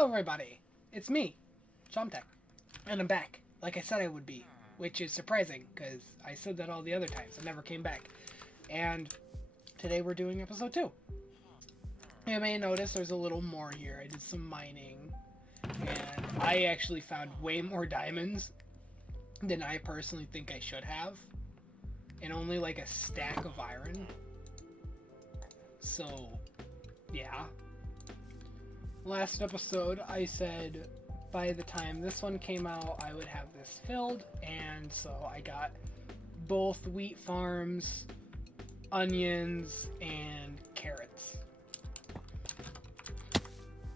Hello everybody, it's me, Chomtech, and I'm back, like I said I would be, which is surprising, because I said that all the other times, I never came back, and today we're doing episode 2. You may notice there's a little more here. I did some mining, and I actually found way more diamonds than I personally think I should have, and only like a stack of iron, so yeah. Last episode, I said by the time this one came out, I would have this filled, and so I got both wheat farms, onions, and carrots.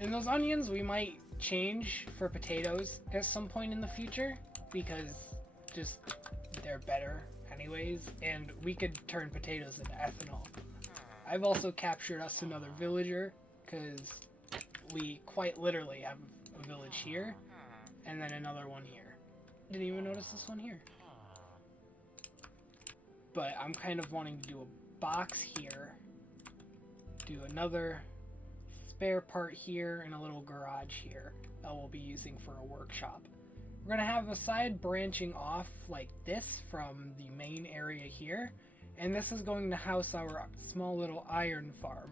And those onions we might change for potatoes at some point in the future, because just they're better anyways, and we could turn potatoes into ethanol. I've also captured us another villager, because we quite literally have a village here, and then another one here. Didn't even notice this one here. But I'm kind of wanting to do a box here, do another spare part here, and a little garage here that we'll be using for a workshop. We're going to have a side branching off like this from the main area here, and this is going to house our small little iron farm.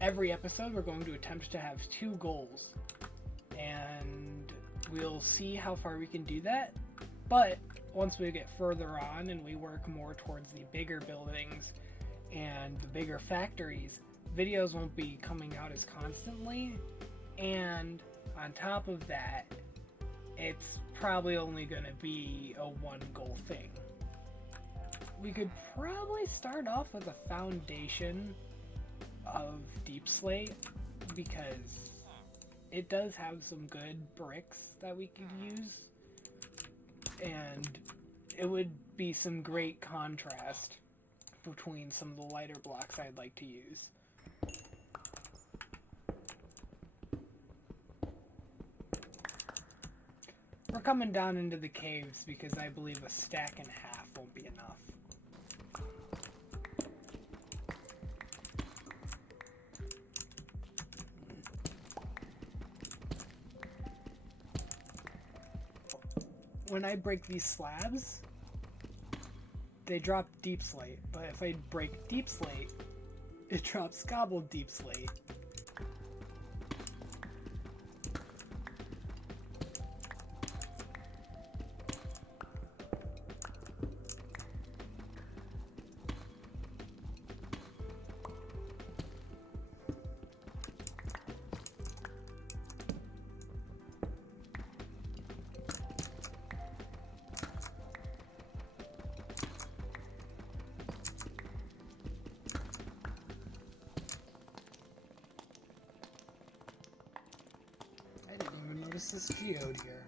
Every episode we're going to attempt to have 2 goals, and we'll see how far we can do that. But once we get further on and we work more towards the bigger buildings and the bigger factories, videos won't be coming out as constantly, and on top of that, it's probably only going to be a 1 goal thing. We could probably start off with a foundation of deep slate, because it does have some good bricks that we could use, and it would be some great contrast between some of the lighter blocks I'd like to use. We're coming down into the caves because I believe a stack and a half won't be enough. When I break these slabs, they drop deep slate, but if I break deep slate, it drops cobbled deep slate. This geode here.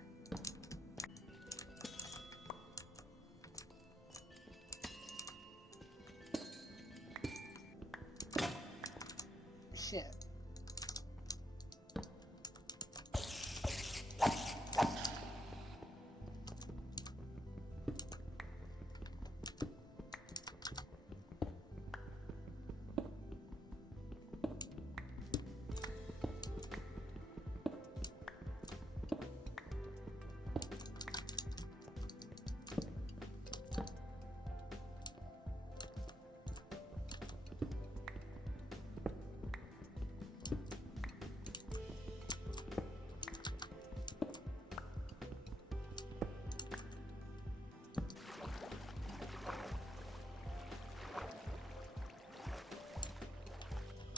Shit.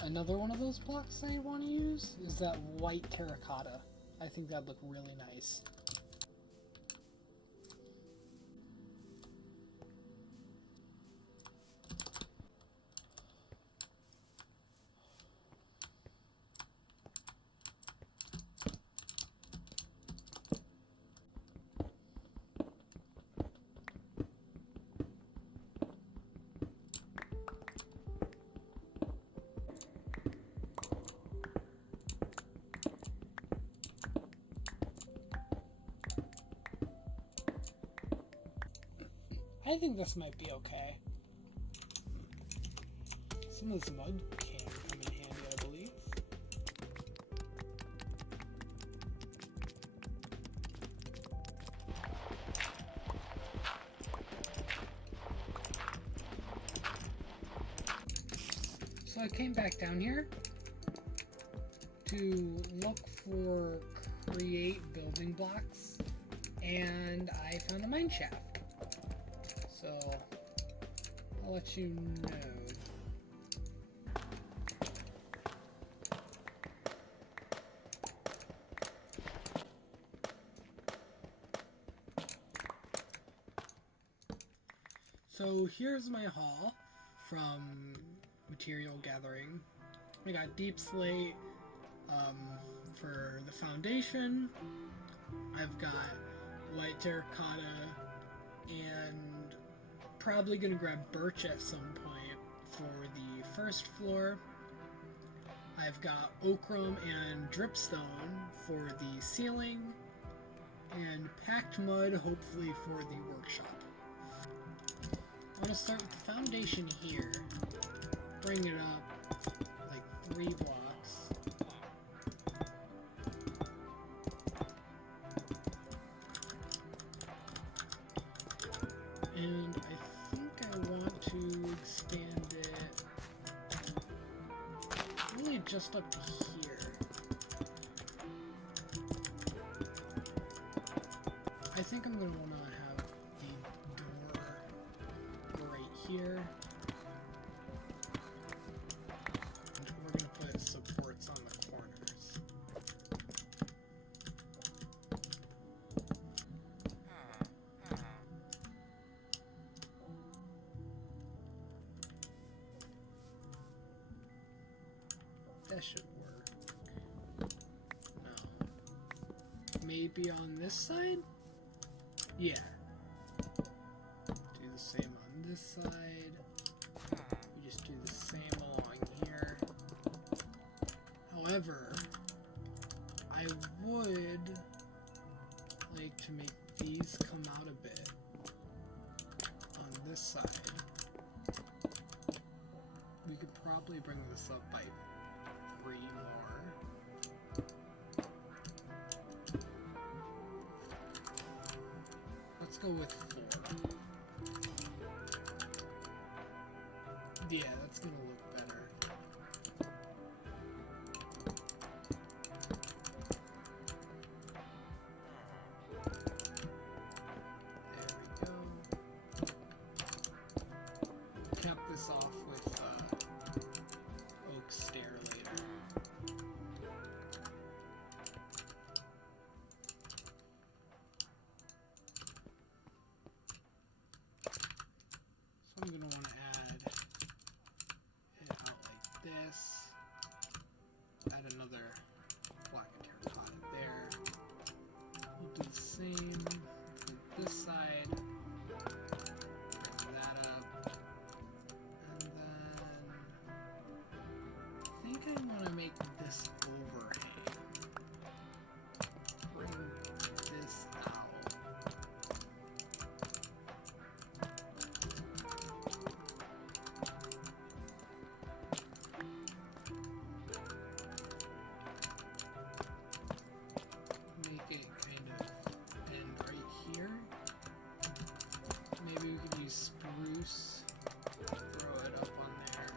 Another one of those blocks I want to use is that white terracotta. I think that'd look really nice. I think this might be okay. Some of this mud can come in handy, I believe. So I came back down here to look for create building blocks, and I found a mine shaft. So I'll let you know. So here's my haul from material gathering. I got deep slate for the foundation. I've got white terracotta and probably gonna grab birch at some point for the first floor. I've got ochrum and dripstone for the ceiling and packed mud hopefully for the workshop. I'm going to start with the foundation here, bring it up like 3 blocks. And I think I want to expand it really just up to here. I think I'm going to want to have the door right here. And we're going to put supports on the corners. That should work. No. Maybe on this side? Yeah. Do the same on this side. We just do the same along here. However, I would like to make these come out a bit on this side. We could probably bring this up by 3 more. Let's go with 4. Yeah, that's gonna look better. There we go. Cap this off with oak stair later. So I'm going to want to add it out like this. Add another block of terracotta there. We'll do the same for this side. Bring that up. And then I think I want to make this overhang. Bring this out. Make it kind of end right here. Maybe we could use spruce. Throw it up on there.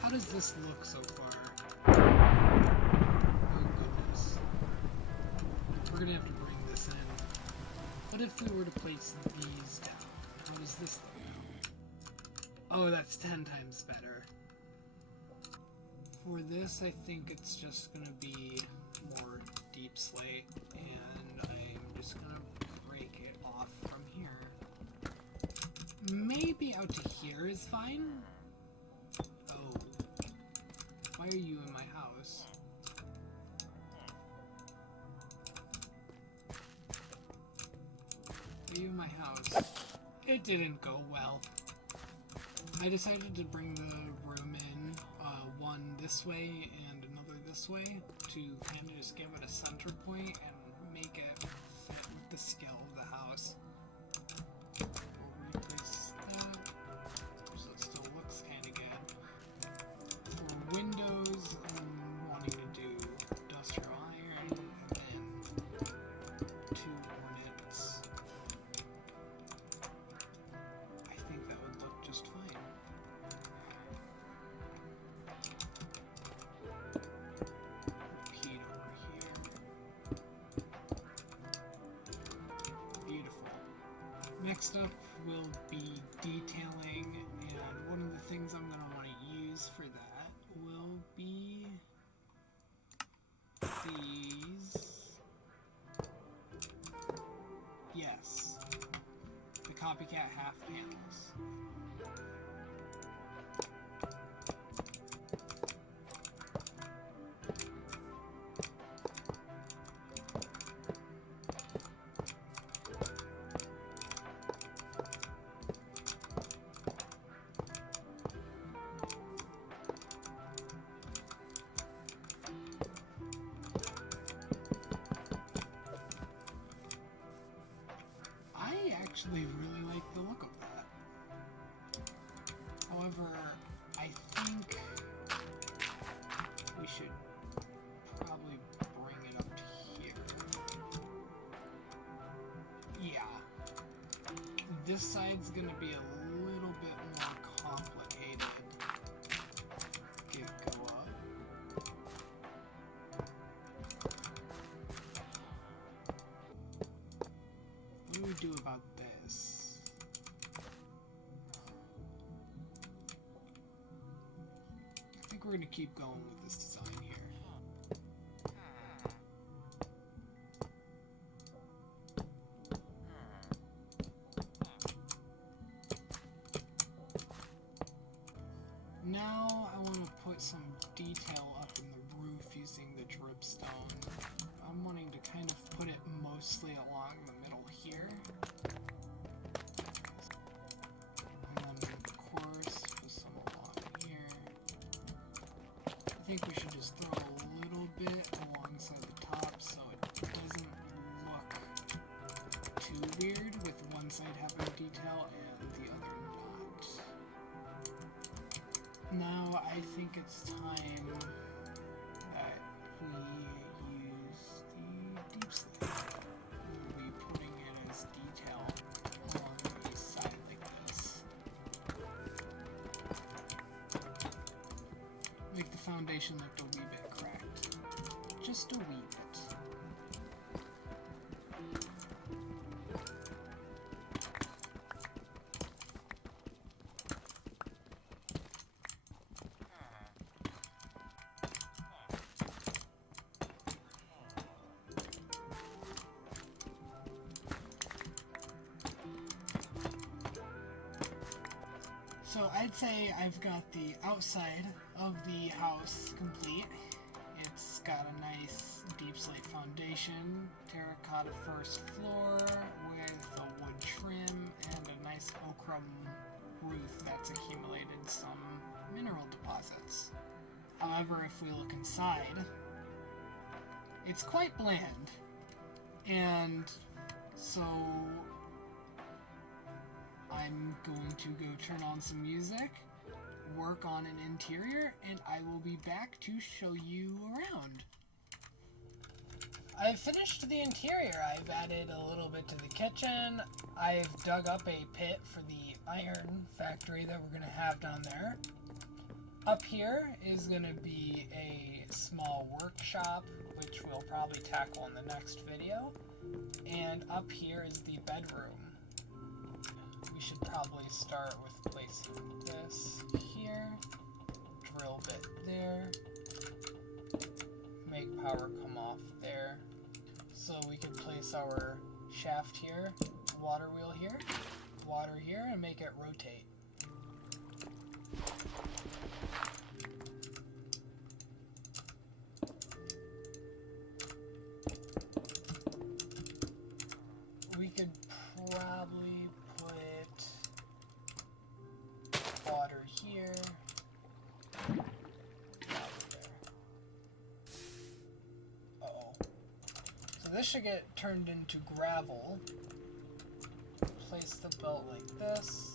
How does this look so far? Oh goodness. We're gonna have to bring this in. What if we were to place these down? How does this look now? Oh, that's 10 times better. For this, I think it's just gonna be more deep slate, and I'm just gonna break it off from here. Maybe out to here is fine? Oh. Why are you in my house? Are you in my house? It didn't go well. I decided to bring the room in, one this way and another this way, to kind of just give it a center point and make it fit with the scale of the house. We'll replace that, so it still looks kind of good. For windows, I'm wanting to do industrial iron, and then 2 stuff will be detailing, and one of the things I'm going to want to use for that will be these. Yes, the copycat half panels. I actually really like the look of that. However, I think we should probably bring it up to here. Yeah. This side's gonna be a little bit more complicated. Go up. What do we do about this? I think we're gonna keep going with this design here. Now I want to put some detail up in the roof using the dripstone. I'm wanting to kind of put it mostly along the middle here. And then, of course, put some along here. I think we should just throw a little bit alongside the top so it doesn't look too weird with one side having detail and the other not. Now I think it's time that we use the deep slate. We'll be putting it as detail along the side like this. Make the foundation look a wee bit cracked. Just a wee bit. So I'd say I've got the outside of the house complete. It's got a nice deep slate foundation, terracotta first floor with a wood trim, and a nice ochre roof that's accumulated some mineral deposits. However, if we look inside, it's quite bland. And so I'm going to go turn on some music, work on an interior, and I will be back to show you around. I've finished the interior. I've added a little bit to the kitchen. I've dug up a pit for the iron factory that we're going to have down there. Up here is going to be a small workshop, which we'll probably tackle in the next video. And up here is the bedroom. We should probably start with placing this here, drill bit there, make power come off there, so we can place our shaft here, water wheel here, water here, and make it rotate. We could probably put water here, water there. Uh-oh. So this should get turned into gravel. Place the belt like this.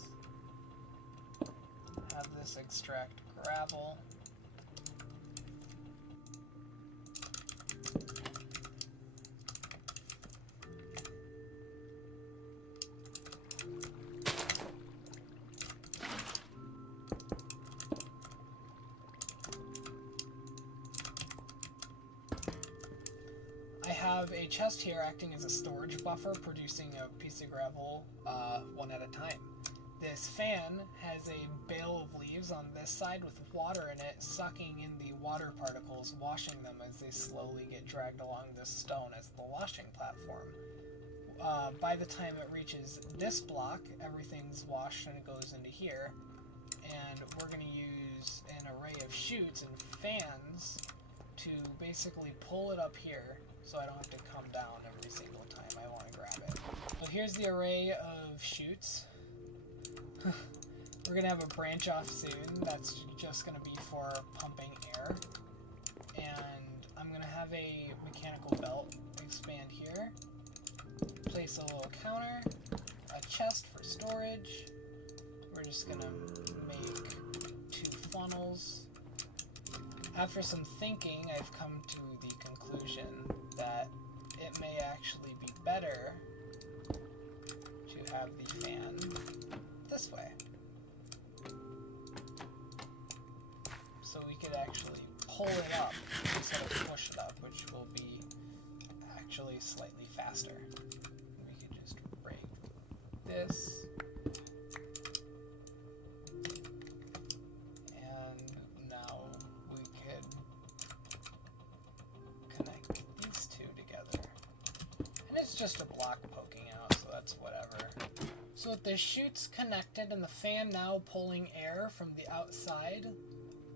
Have this extract gravel. I have have a chest here acting as a storage buffer, producing a piece of gravel one at a time. This fan has a bale of leaves on this side with water in it, sucking in the water particles, washing them as they slowly get dragged along this stone as the washing platform. By the time it reaches this block, everything's washed and it goes into here, and we're going to use an array of chutes and fans to basically pull it up here so I don't have to come down every single time I want to grab it. So here's the array of chutes. We're going to have a branch off soon that's just going to be for pumping air, and I'm going to have a mechanical belt expand here, place a little counter, a chest for storage. We're just going to make 2 funnels. After some thinking, I've come to the conclusion that it may actually be better to have the fan this way. So we could actually pull it up instead of push it up, which will be actually slightly faster. We could just break this. And now we could connect these 2 together. And it's just a block poking out, so that's whatever. So with the chutes connected and the fan now pulling air from the outside,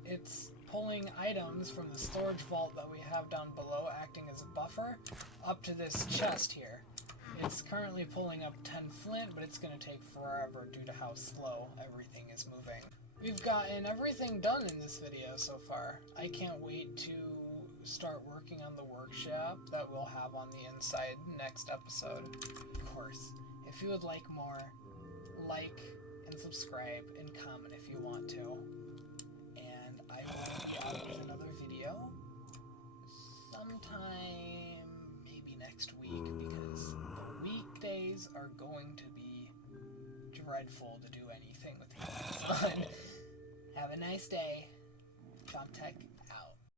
it's pulling items from the storage vault that we have down below, acting as a buffer, up to this chest here. It's currently pulling up 10 flint, but it's going to take forever due to how slow everything is moving. We've gotten everything done in this video so far. I can't wait to start working on the workshop that we'll have on the inside next episode. Of course, if you would like more, like and subscribe and comment if you want to. And I will be out with another video sometime maybe next week, because the weekdays are going to be dreadful to do anything with you guys on. Have a nice day. Chop Tech.